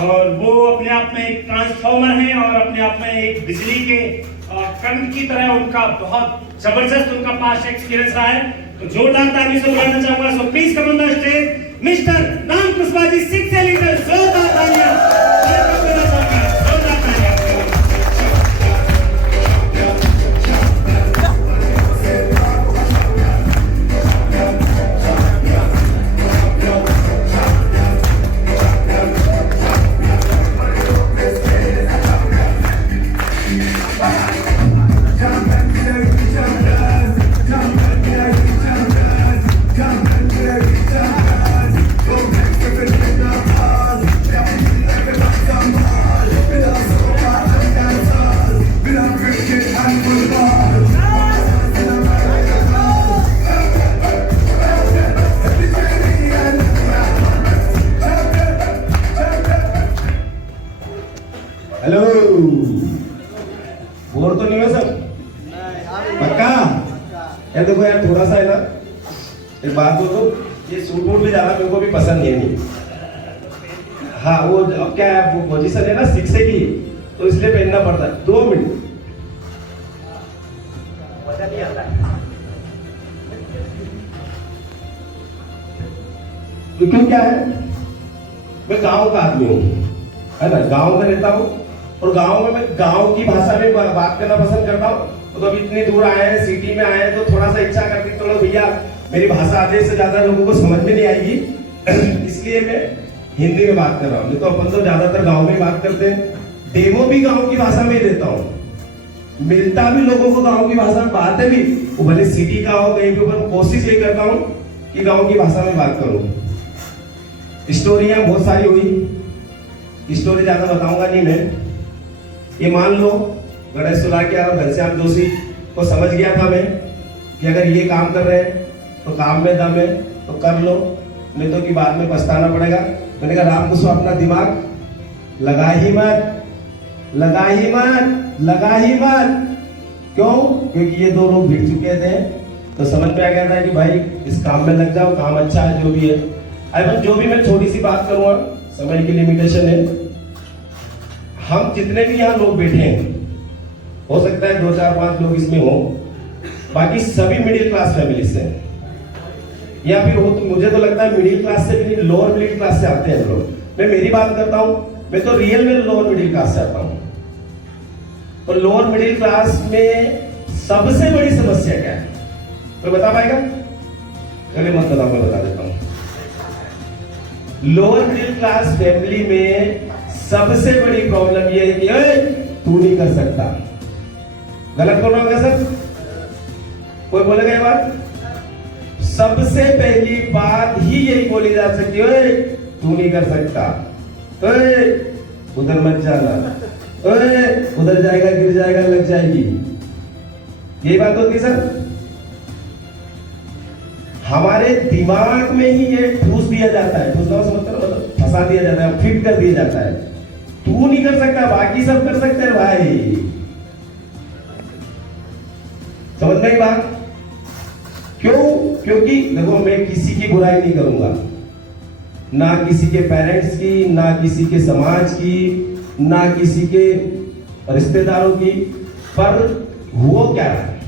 और वो अपने आप में एक ट्रांसफॉर्मर है और अपने आप में एक बिजली के करंट की तरह उनका बहुत जबरदस्त उनका पास्ट एक्सपीरियंस रहा है। तो जोरदार ताली से बुलाना चाहूंगा। So please come on the stage mister Ram Kushwaha ji 6 litre. जोरदार तालियां। हेलो, बोर तो नहीं हो सब? पक्का? यार देखो यार, थोड़ा सा है ना, एक बात बोलो, ये सूट वूट भी ज्यादा मेरे को भी पसंद नहीं। हाँ, वो अब क्या है, वो पोजीशन है ना 6 की, तो इसलिए पहनना पड़ता है। 2 मिनट मजा नहीं आता है क्यों? क्या है, मैं गांव का आदमी हूँ, है ना, गांव में रहता हूँ और गांव में मैं गांव की भाषा में बात करना पसंद करता हूँ। तो अभी इतनी दूर आए हैं, सिटी में आए हैं, तो थोड़ा सा इच्छा करती तो भैया मेरी भाषा आधे से ज्यादा लोगों को समझ में नहीं आएगी, इसलिए मैं हिंदी में बात कर रहा हूँ। नहीं तो अपन तो ज्यादातर गांव में बात करते हैं। डेमो भी गांव की भाषा में देता हूँ, मिलता भी लोगों को गांव की भाषा में, बात है भी वो भले सिटी का हो कहीं भी, कोशिश यही करता हूँ कि गाँव की भाषा में बात करूँ। स्टोरियां बहुत सारी हुई, स्टोरी ज्यादा बताऊंगा नहीं मैं। ये मान लो गणेश सुलाकिया और घनश्याम जोशी को समझ गया था मैं कि अगर ये काम कर रहे हैं तो काम में दम है, तो कर लो, नहीं तो कि बाद में पछताना पड़ेगा। मैंने कहा राम कुशवाहा अपना दिमाग लगा ही मत, लगा ही मत, लगा ही मत। क्यों? क्योंकि ये 2 लोग भिड़ चुके थे, तो समझ में आ गया था कि भाई इस काम में लग जाओ, काम अच्छा है जो भी है। अब जो भी मैं छोटी सी बात करूंगा, समय की लिमिटेशन है। हम जितने भी यहाँ लोग बैठे हैं, हो सकता है 2, 4, 5 लोग इसमें हो, बाकी सभी मिडिल क्लास फैमिली से, या फिर हो तो मुझे तो लगता है मिडिल क्लास से भी लोअर मिडिल क्लास से आते हैं लोग। मैं मेरी बात करता हूँ, मैं तो रियल में लोअर मिडिल क्लास से आता हूँ। और लोअर मिडिल क्लास में सबसे बड़ी समस्या क्या है, कोई बता पाएगा? चलिए मत बताओ, मैं बता देता हूँ। लोअर मिडिल क्लास फैमिली में सबसे बड़ी प्रॉब्लम ये है कि तू नहीं कर सकता। गलत बोल रहा हूं क्या सर? कोई बोलेगा ये बात? सबसे पहली बात ही यही बोली जा सकती है, तू नहीं कर सकता, उधर मत जाना, उधर जाएगा गिर जाएगा लग जाएगी। यही बात होती है सर। हमारे दिमाग में ही ये ठूस दिया जाता है, ठूसना समझते हो, मतलब फंसा दिया जाता है, फिट कर दिया जाता है। तू नहीं कर सकता, बाकी सब कर सकते हैं भाई। समझ में बात? क्यों? क्योंकि देखो, मैं किसी की बुराई नहीं करूंगा, ना किसी के पेरेंट्स की, ना किसी के समाज की, ना किसी के रिश्तेदारों की, पर वो क्या रहा है,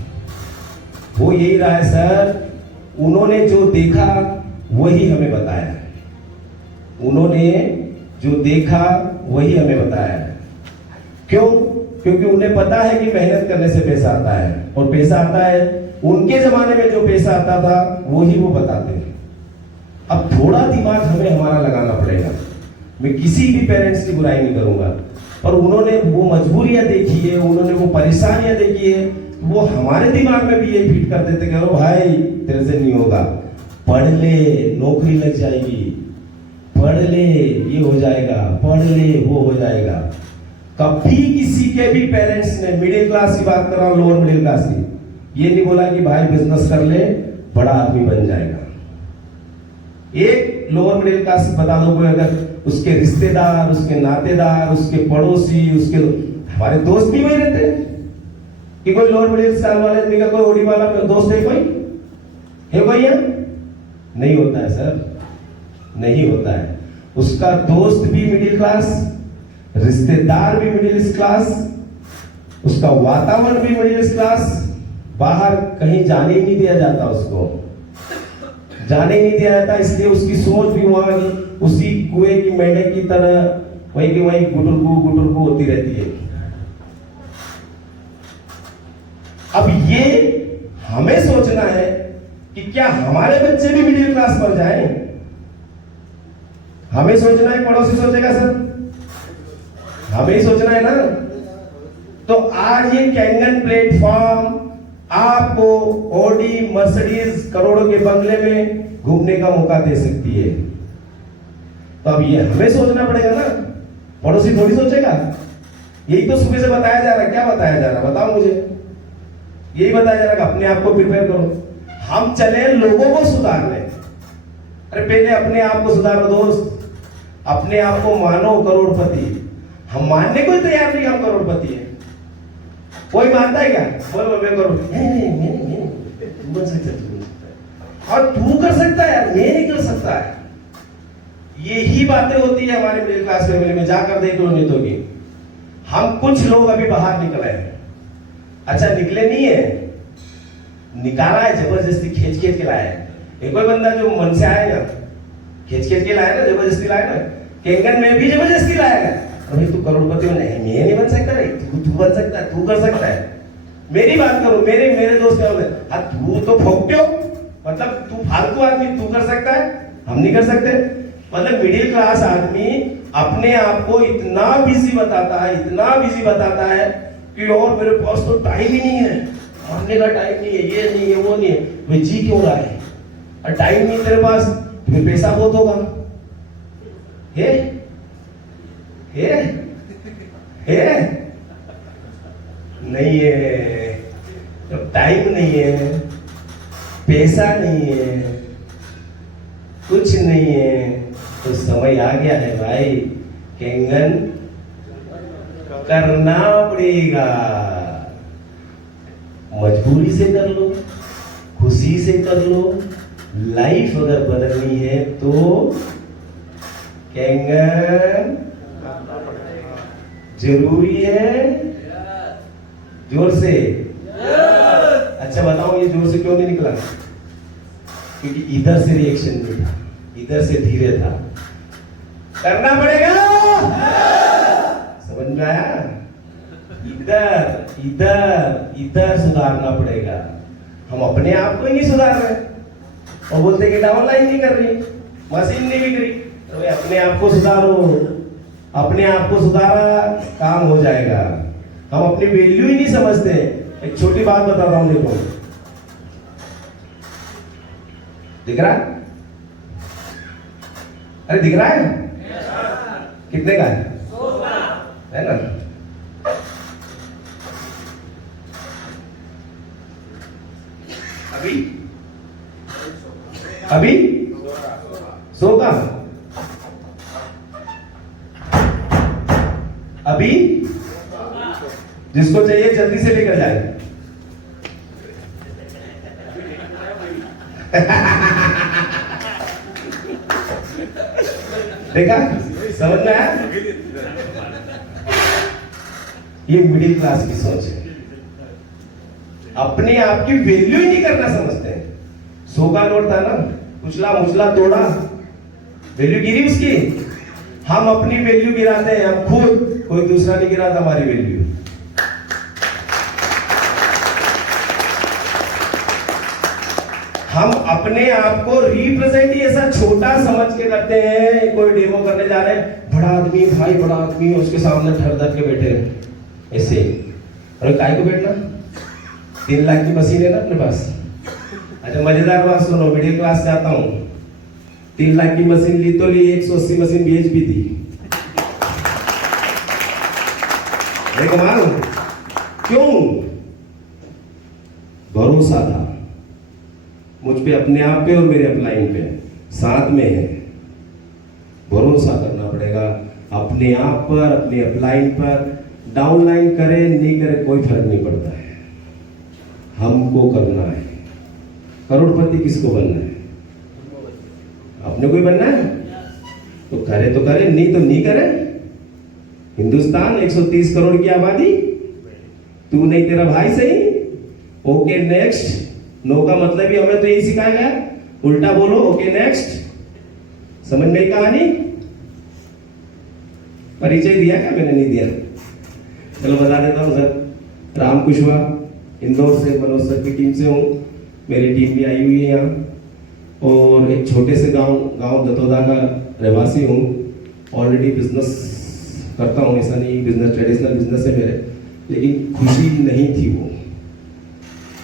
वो यही रहा है सर, उन्होंने जो देखा वही हमें बताया, उन्होंने जो देखा वही हमें बताया। क्यों? क्योंकि उन्हें पता है कि मेहनत करने से पैसा आता है, और पैसा आता है, उनके जमाने में जो पैसा आता था वही वो बताते हैं। अब थोड़ा दिमाग हमें हमारा लगाना पड़ेगा। मैं किसी भी पेरेंट्स की बुराई नहीं करूंगा, पर उन्होंने वो मजबूरियां देखी है, उन्होंने वो परेशानियां देखी है, वो हमारे दिमाग में भी यही फिट कर देते कि भाई तेरे से नहीं होगा, पढ़ ले नौकरी लग जाएगी, पढ़ ले ये हो जाएगा, पढ़ ले वो हो जाएगा। कभी किसी के भी पेरेंट्स ने, मिडिल क्लास की बात कर रहा हूं, लोअर मिडिल क्लास की, ये नहीं बोला कि भाई बिजनेस कर ले बड़ा आदमी बन जाएगा। एक लोअर मिडिल क्लास बता दो कोई, अगर उसके रिश्तेदार, उसके नातेदार, उसके पड़ोसी, उसके हमारे दोस्त भी वही रहते हैं कि कोई लोअर मिडिल क्लास वाले आदमी का कोई ओडी वाला दोस्त है, कोई है? कोई है? नहीं होता है सर, नहीं होता है। उसका दोस्त भी मिडिल क्लास, रिश्तेदार भी मिडिल क्लास, उसका वातावरण भी मिडिल क्लास, बाहर कहीं जाने ही नहीं दिया जाता, उसको जाने ही नहीं दिया जाता, इसलिए उसकी सोच भी वहां उसी कुएं की मेंढक की तरह वहीं की वहीं गुटुरगु होती रहती है। अब ये हमें सोचना है कि क्या हमारे बच्चे भी मिडिल क्लास पर जाएं? हमें सोचना है, पड़ोसी सोचेगा सर? हमें ही सोचना है ना। तो आज ये कैंगन प्लेटफॉर्म आपको ऑडी मर्सिडीज करोड़ों के बंगले में घूमने का मौका दे सकती है। तो अब ये हमें सोचना पड़ेगा ना, पड़ोसी थोड़ी सोचेगा। यही तो सुबह से बताया जा रहा है। क्या बताया जा रहा है बताओ मुझे? यही बताया जा रहा है कि अपने आप को प्रिपेयर करो। हम चले लोगों को सुधारने। अरे पहले अपने आप को सुधारो दोस्त, अपने आप को मानो करोड़पति। हम मानने को ही तैयार नहीं, हम करोड़पति हैं। कोई मानता है क्या? बोल मैं करोड़, तू बन सकता है और तू कर सकता है यार, मैं नहीं कर सकता है। यही बातें होती है हमारे मिडिल क्लास फैमिली में। जाकर देख लो नहीं तो कि हम कुछ लोग अभी बाहर निकले हैं। अच्छा निकले नहीं है, निकाला है जबरदस्ती, खींच के लाया है। एक कोई बंदा जो मन से आया ना, खींच के लाया ना, जबरदस्ती लाया ना। कैंगन में भी जबरदस्ती लाया ना। अभी तू करोड़पति हो, नहीं मैं नहीं बन सकता, नहीं तू बन सकता है, तू कर सकता है। मेरी बात करो, मेरे दोस्त क्या होते हैं, हाँ तू तो फोकटे हो, मतलब तू फालतू आदमी, तू कर सकता है, हम नहीं कर सकते। मतलब मिडिल क्लास आदमी अपने आप को इतना बिजी बताता है, इतना बिजी बताता है कि और मेरे पास तो टाइम ही नहीं है, मरने का टाइम नहीं है, ये नहीं है, वो नहीं है। वे जी क्यों रहा है? और टाइम नहीं तेरे पास, फिर पैसा बहुत होगा। है नहीं है, तो टाइम नहीं है, पैसा नहीं है, कुछ नहीं है, तो समय आ गया है भाई, कैंगन करना पड़ेगा। मजबूरी से कर लो, खुशी से कर लो। लाइफ अगर बदलनी है तो कैंगन जरूरी है। जोर से अच्छा बताओ, ये जोर से क्यों नहीं निकला? क्योंकि इधर से रिएक्शन नहीं था, इधर से धीरे था। करना पड़ेगा, समझ में आया? इधर सुधारना पड़ेगा। हम अपने आप को ही नहीं सुधार रहे और बोलते कि डाउनलाइन नहीं कर रही, मशीन नहीं बिक रही। तो अपने आप को सुधारो, अपने आप को सुधारा काम हो जाएगा। हम अपनी वैल्यू ही नहीं समझते। एक छोटी बात बताता हूं, देखो दिख रहा है? अरे दिख रहा है? कितने का है ना? अभी 100 का? अभी जिसको चाहिए जल्दी से लेकर जाए। देखा, समझ में आया? ये मिडिल क्लास की सोच है। अपने आप की वैल्यू ही नहीं करना समझते हैं। 100 का नोट था ना, उछला मुछला तोड़ा, वैल्यू गिरी उसकी। हम अपनी वैल्यू गिराते हैं, हम खुद, कोई दूसरा नहीं गिराता हमारी वैल्यू। हम अपने आप को रिप्रेजेंट ऐसा छोटा समझ के करते हैं। कोई डेमो करने जा रहे हैं, बड़ा आदमी भाई, बड़ा आदमी, उसके सामने धर धर के बैठे हैं ऐसे। अरे काय को बैठना? 3 लाख की मशीन है ना अपने पास। अच्छा मजेदार बात सुनो, मिडिल क्लास से आता हूं। 3 लाख की मशीन ली तो ली, 180 मशीन बेच भी दी। देखो मानो क्यों? भरोसा था मुझ पे, अपने आप पे और मेरे अपलाइन पे, साथ में है। भरोसा करना पड़ेगा अपने आप पर, अपने अपलाइन पर। डाउनलाइन करे नहीं करे कोई फर्क नहीं पड़ता है, हमको करना है। करोड़पति किसको बनना है? अपने को ही बनना है। तो करे, नहीं तो नहीं करे। हिंदुस्तान 130 करोड़ की आबादी, तू नहीं तेरा भाई सही। ओके नेक्स्ट, नो का मतलब ही हमें तो यही सिखाया गया, उल्टा बोलो ओके नेक्स्ट। समझ में कहानी? परिचय दिया क्या मैंने? नहीं दिया। चलो बता देता हूँ सर, राम कुशवाहा, इंदौर से मनोज सर की टीम से हूँ। मेरी टीम भी आई हुई है यहाँ, और एक छोटे से गांव दतौदा का रहवासी हूँ। ऑलरेडी बिजनेस करता हूँ, ऐसा नहीं बिजनेस ट्रेडिशनल बिजनेस है मेरे, लेकिन खुशी नहीं थी वो।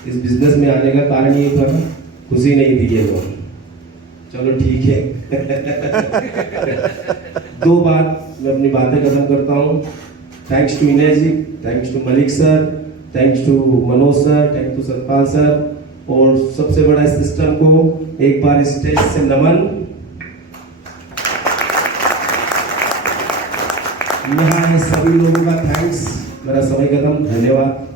इस बिजनेस में आने का कारण ये था, खुशी नहीं थी ये लोग। चलो ठीक है। दो बात मैं अपनी बातें खत्म करता हूँ। Thanks to energy, thanks to Malik sir, thanks to Manoj sir, thanks to Satpal sir, और सबसे बड़ा सिस्टम को एक बार स्टेज से नमन। यहाँ सभी लोगों का थैंक्स। मेरा समय खत्म, धन्यवाद।